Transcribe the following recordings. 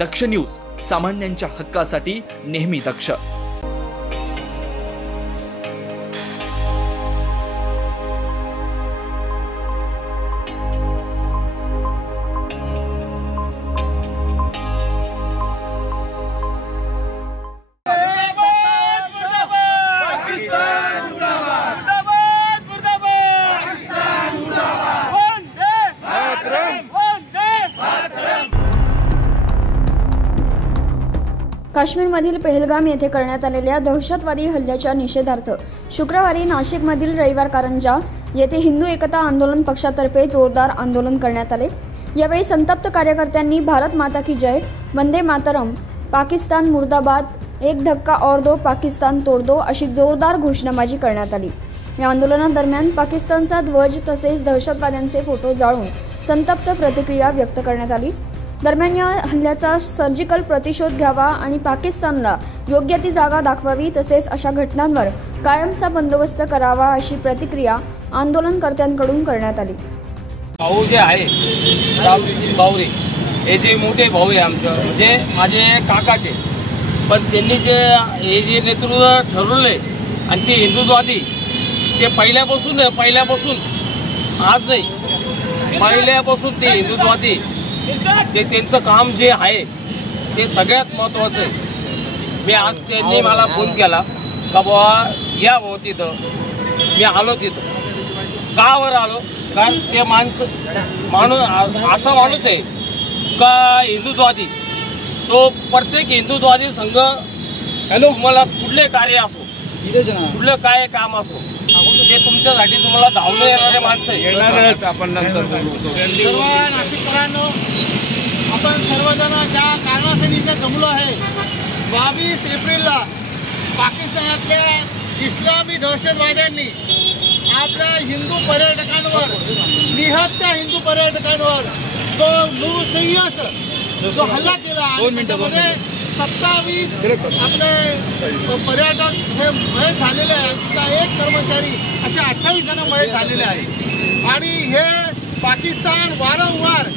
दक्ष news, सामान्यांच्या हक्कासाठी नेहमी दक्ष। काश्मीरमधील पहलगाम येथे करण्यात आलेल्या दहशतवादी हल्ल्याच्या निषेधार्थ शुक्रवारी नाशिकमधील रविवार कारंजा येथे हिंदू एकता आंदोलन पक्षातर्फे जोरदार आंदोलन करण्यात आले। यावेळी संतप्त कार्यकर्त्यांनी भारत माता की जय, वंदे मातरम, पाकिस्तान मुर्दाबाद, एक धक्का और दो पाकिस्तान तोड दो अशी जोरदार घोषणाबाजी करण्यात आली। या आंदोलनादरम्यान पाकिस्तानचा ध्वज तसेच दहशतवाद्यांचे फोटो जाळून संतप्त प्रतिक्रिया व्यक्त करण्यात आली। दरम्यान या हल्ल्याचा सर्जिकल प्रतिशोध घ्यावा आणि पाकिस्तानला योग्य ती जागा दाखवावी, तसेच अशा घटनांवर कायमचा बंदोबस्त करावा अशी प्रतिक्रिया आंदोलनकर्त्यांकडून करण्यात आली। भाऊ जे आहे भाऊ हे जे मोठे भाऊ आहे आमचं, म्हणजे माझे काकाचे, पण त्यांनी हे जे नेतृत्व ठरवले आणि ते हिंदुत्ववादी, ते पहिल्यापासून आज नाही, पहिल्यापासून ते हिंदुत्ववादी, ते त्यांचं काम जे आहे ते सगळ्यात महत्त्वाचं आहे। मी आज त्यांनी मला फोन केला का बाबा या भाऊ तिथं, मी आलो तिथं। का वर आलो? कारण ते असा माणूस आहे का हिंदुत्ववादी, तो प्रत्येक हिंदुत्ववादी संघ तुम्हाला कुठले कार्य असो, कुठलं काय काम असो, ते तुमच्यासाठी तुम्हाला धावून येणारे माणसं येणारच। आपण नंतर सर्व नाशिककरांनो, आपण सर्वजण ज्या कारणासाठी इथे जमलो आहे, 22 एप्रिलला पाकिस्तानातल्या इस्लामी दहशतवाद्यांनी आपल्या हिंदू पर्यटकांवर, निहत्या हिंदू पर्यटकांवर जो नृशंस जो हल्ला केला आणि त्याच्यामध्ये 27 आपले पर्यटक हे मयत झालेले आहेत, एक कर्मचारी असे 28 जण मयत झालेले आहेत। आणि हे पाकिस्तान वारंवार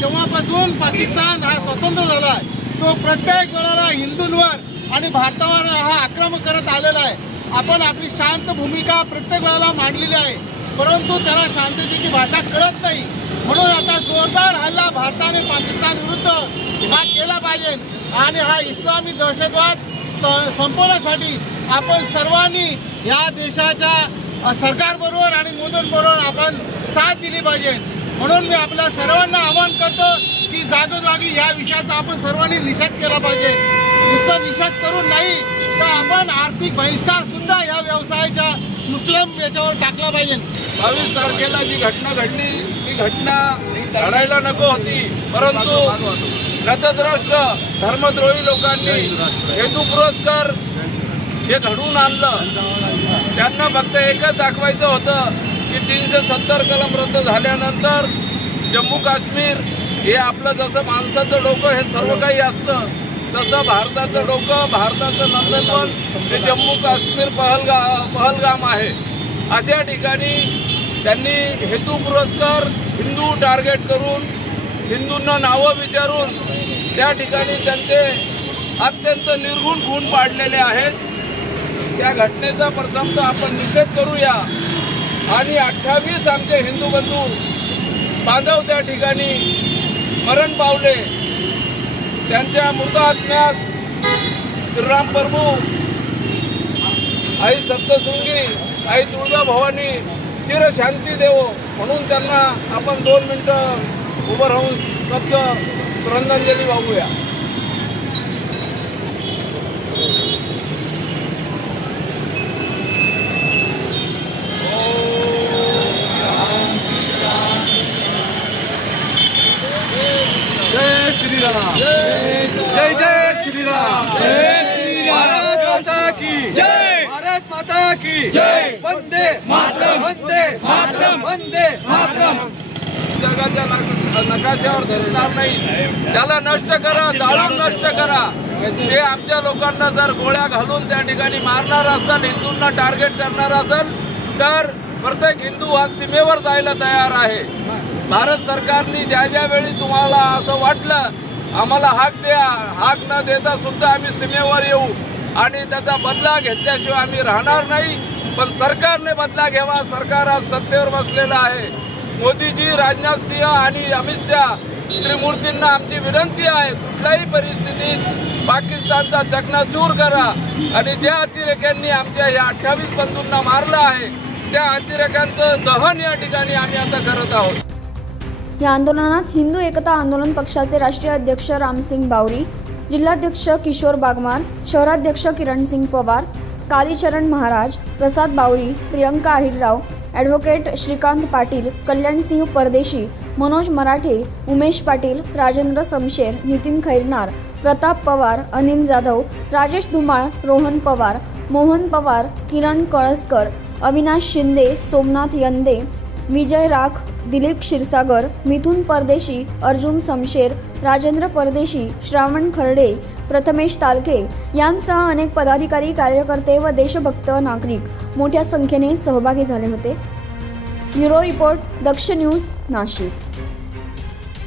जेव्हापासून पाकिस्तान हा स्वतंत्र झाला आहे, तो प्रत्येक वेळेला हिंदूंवर आणि भारतावर हा आक्रमण करत आलेला आहे। आपण आपली शांत भूमिका प्रत्येक वेळेला मांडलेली आहे, परंतु त्याला शांततेची भाषा कळत नाही। म्हणून आता जोरदार हल्ला भारताने पाकिस्तान विरुद्ध हा केला पाहिजे आणि हा इस्लामी दहशतवाद संपवण्यासाठी आपण सर्वांनी या देशाच्या सरकारबरोबर आणि मोदींबरोबर आपण साथ दिली पाहिजे। म्हणून मी आपल्या सर्वांना आवाहन करतो की जागोजागी या विषयाचा आपण सर्वांनी निषेध केला पाहिजे। नुसतं निषेध करून नाही तर आपण आर्थिक बहिष्कार सुद्धा या व्यवसायाच्या मुस्लिम याच्यावर टाकला पाहिजे। 22 तारखेला जी घटना घडली ती घटना घडायला नको होती, परंतु नतद्रष्ट धर्मद्रोही लोकांनी हेतू पुरस्कार हे घडवून आणलं। त्यांना फक्त एकच दाखवायचं होतं की 370 कलम रद्द झाल्यानंतर जम्मू काश्मीर हे आपलं जसं माणसाचं डोकं हे सर्व काही असतं, तसं भारताचं डोकं, भारताचं नंदनवन हे जम्मू काश्मीर पहलगाम आहे। अशा ठिकाणी त्यांनी हेतू पुरस्कार हिंदू टार्गेट करून, हिंदूंना नावं विचारून त्या ठिकाणी त्यांचे अत्यंत निर्घृण खून पाडलेले आहेत। त्या घटनेचा प्रथमतः आपण निषेध करूया आणि 28 आमचे हिंदू बंधू बांधव त्या ठिकाणी मरण पावले, त्यांच्या मृतात्म्यास श्रीराम प्रभू, आई सप्तशृंगी, आई तुळजा भवानी चिरशांती देवो म्हणून त्यांना आपण 2 मिनिटं उभं राहून शब्द श्रद्धांजली वाहूया। जय श्रीराम, जय जय श्रीराम, जय श्रीराम, भारत माता की जय, भारत माता की जय, वंदे मातरम, वंदे मातरम, वंदे मातरम। जगाच्या नकाशावर दिसणार नाही, त्याला नष्ट करा, जाळून नष्ट करा। ते आमच्या लोकांना जर गोळ्या घालून त्या ठिकाणी मारणार असेल, हिंदूंना टार्गेट करणार असेल, तर प्रत्येक हिंदू हा सीमेवर जायला तयार आहे। भारत सरकारने ज्या ज्या वेळी तुम्हाला असं वाटलं आम्हाला हाक द्या, हाक न देता सुद्धा आम्ही सीमेवर येऊ आणि त्याचा बदला घेतल्याशिवाय आम्ही राहणार नाही। पण सरकारने बदला घ्यावा। सरकार आज सत्तेवर बसलेलं आहे। मोदीजी, राजनाथ सिंह आणि अमित शाह त्रिमूर्तींना आमची विनंती आहे, कुठल्याही परिस्थितीत पाकिस्तानचा चकनाचूर करा आणि ज्या अतिरेक्यांनी आमच्या या 28 बंधूंना मारलं आहे त्या अतिरेक्यांचं दहन या ठिकाणी आम्ही आता करत आहोत। या आंदोलनात हिंदू एकता आंदोलन पक्षाचे राष्ट्रीय अध्यक्ष रामसिंग बावरी, जिल्हाध्यक्ष किशोर बागमार, शहराध्यक्ष किरणसिंग पवार, कालीचरण महाराज, प्रसाद बावरी, प्रियंका अहिरराव, ॲडव्होकेट श्रीकांत पाटील, कल्याणसिंह परदेशी, मनोज मराठे, उमेश पाटील, राजेंद्र समशेर, नितीन खैरनार, प्रताप पवार, अनिल जाधव, राजेश धुमाळ, रोहन पवार, मोहन पवार, किरण कळसकर, अविनाश शिंदे, सोमनाथ यंदे, विजय राख, दिलीप क्षीरसागर, मिथुन परदेशी, अर्जुन समशेर, राजेंद्र परदेशी, श्रावण खर्डे, प्रथमेश तालके यांसह अनेक पदाधिकारी, कार्यकर्ते व देशभक्त नागरिक मोठ्या संख्येने सहभागी झाले होते। ब्युरो रिपोर्ट, दक्ष न्यूज, नाशिक।